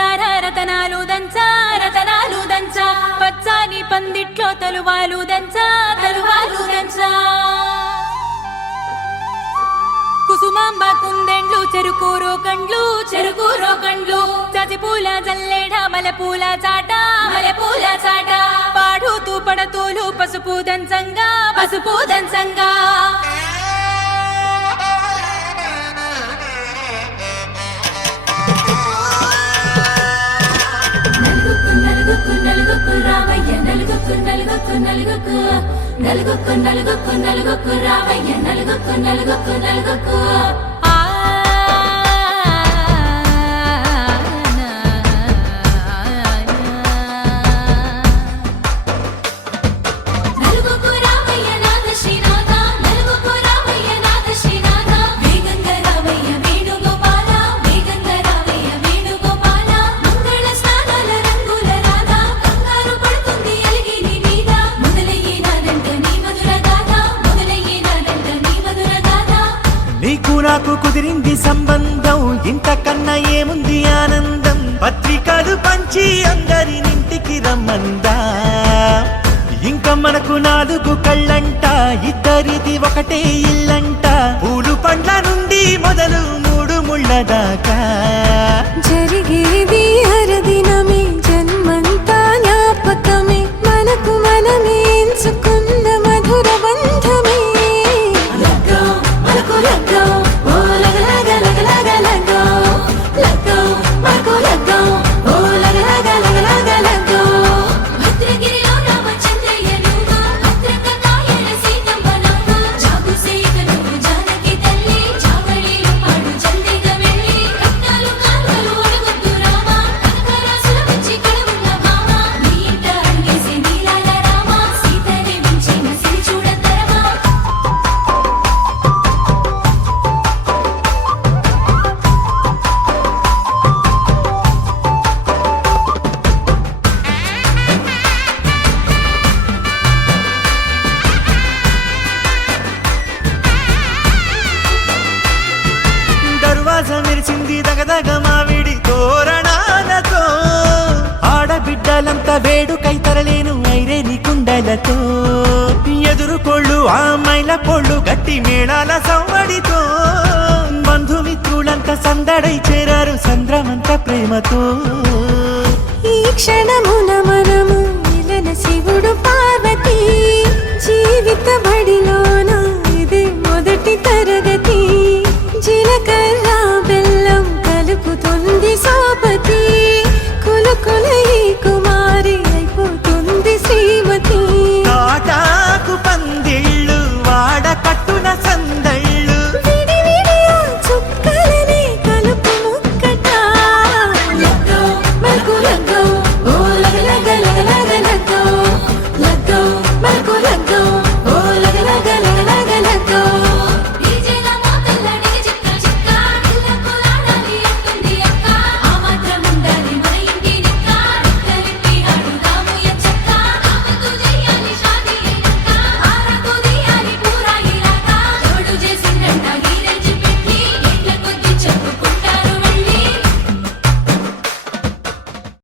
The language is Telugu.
రాజులారా రతనాలు దంచా రతనాలు దంచా పచ్చాని పందిట్లో తలువాలు దంచా తలువాలు దంచా కుసుమాంబ కుందెండ్లు చెరుకూరో కండ్లు చజిపూల జల్లేడ మలపూల చాట పాడుతూ పడతూలు పసుపు దంచంగా నలుగుకు రామయ్య నలుగుకు రామయ్య నలుగుకు నాకు కుదిరింది సంబంధం ఇంతకన్నా ఏముంది ఆనందం పత్రికలు పంచి అందరినింటికి రమ్మందా ఇంకా మనకు 4 కళ్ళంట ఇద్దరిది ఒకటే ఇల్లంట పూలు పండ్ల నుండి మొదలు 3 ముళ్ళ దాకా జరిగేది హరదినమే జన్మంతా జ్ఞాపకమే మనకు మనమే ఎంచుకున్న మధుర బంధమే మెరిసింది దగదగ మావిడి తోరణాలతో ఆడబిడ్డలంతా వేడుకై తరలేను ఐరేని కుండలతో ఎదురుకోళ్ళు ఆ మైల కోళ్ళు గట్టి మేళాల సవ్వడితో బంధుమిత్రులంతా సందడై చేరారు సంద్రమంత ప్రేమతో ఈ క్షణమున మనము మిలన శివుడు పార్వతి జీవిత బడిలోన ఇది మొదటి తరగతి జీలకర్ర